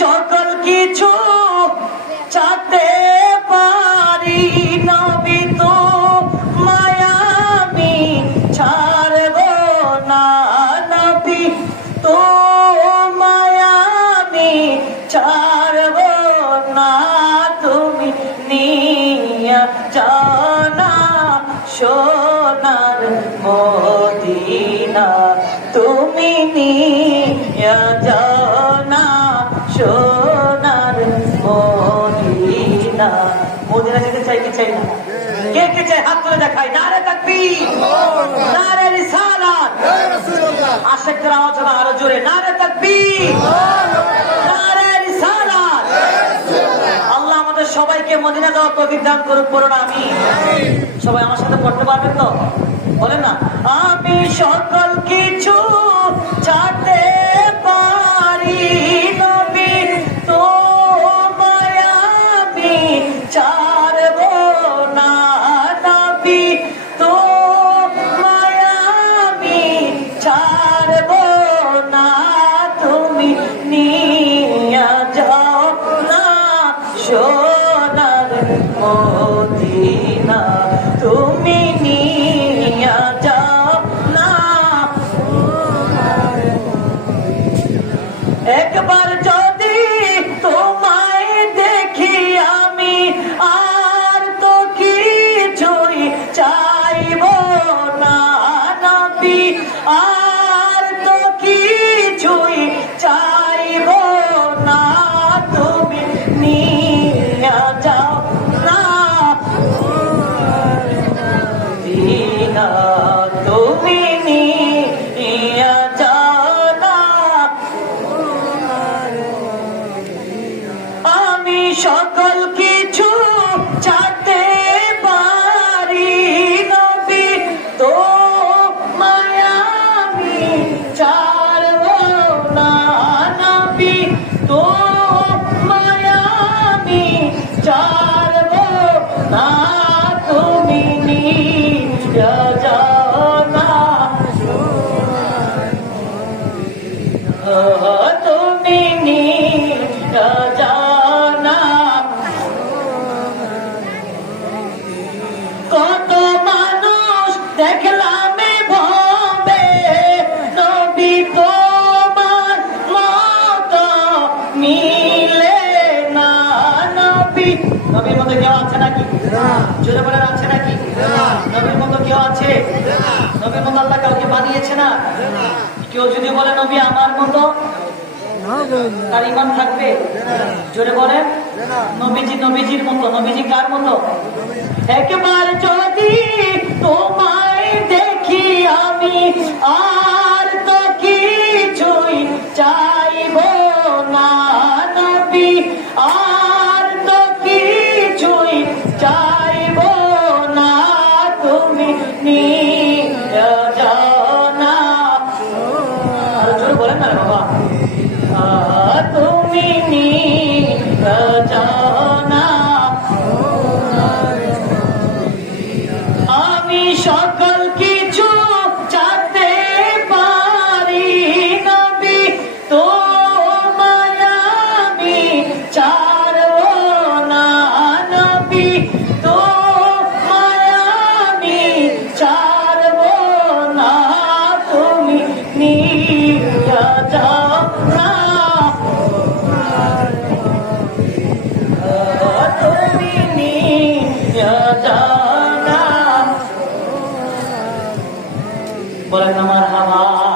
সকল কিছু চাতে পারি নবী তো মায়ামি ছাড়ব না নবী তো মায়ামি ছাড়ব না তুমি নিয়া জানা সোনার মদিনা তুমি নিয়া জানা সোনার মদিনা মদিনা যেতে চাই কি চাই না কে কে চাই হাত তুলে দেখাই নারে তাকবীর নারে রিসালাত আশিকদের আওয়াজ হবে আরো জোরে নারে তাকবীর নারে রিসালাত আল্লাহ আমাদের সবাইকে মদিনা যাওয়ার তৌফিক দান করুক পড়ুন আমিন সবাই আমার সাথে পড়তে পারবেন তো বলেন না আমি সকল কিছু ছাড়তে পারি নবী তো মায়ামি ছাড়ব না নবী তো মায়ামি ছাড়ব না তুমি নিয়া যাও না সোনার মদিনা তুমি নিয়া যাও না একবার যদি তোমায় দেখি আমি আর তো কিছুই চাইব না নবী আর তো কিছুই চাইব না তুমি নিয়া যাও না দিনা তুমি নিয়া যাও না আমি সকল কিছু ছাড়তে পারি নবী তো মায়ামি ছাড়ব না নবী তো মায়ামি ছাড়ব না তুমি নিয়া যাও না তুমি নিয়া যাও না কত মানুষ দেখলাম ভবে নবী তোমার মতো মিলে না নবী নবীর মতো কেউ আছে নাকি জোরে বলেন আছে নাকি নবীর মতো কেউ আছে নবীর মতো আল্লাহ কাউকে বানিয়েছে না কেউ যদি বলে নবী আমার মতো তার ঈমান থাকবে জোরে বলেন নবীজির মতো নবীজি কার মতো একবার যদি তোমায় দেখি আমি আর তো কিছুই চাইব না নবী আর তো কিছুই চাইব না তুমি নিয়া যাও না আর জোরে বলেন না রে বাবা তুমি নিয়া যাও না আমি সকল কিছু চাইতে পারি নবী তো মায়ামি ছাড়ব না নবী তো মায়ামি ছাড়ব না তুমি নিয়া যাও না তুমি নিয়া যাও না বলেন আমার হাওয়া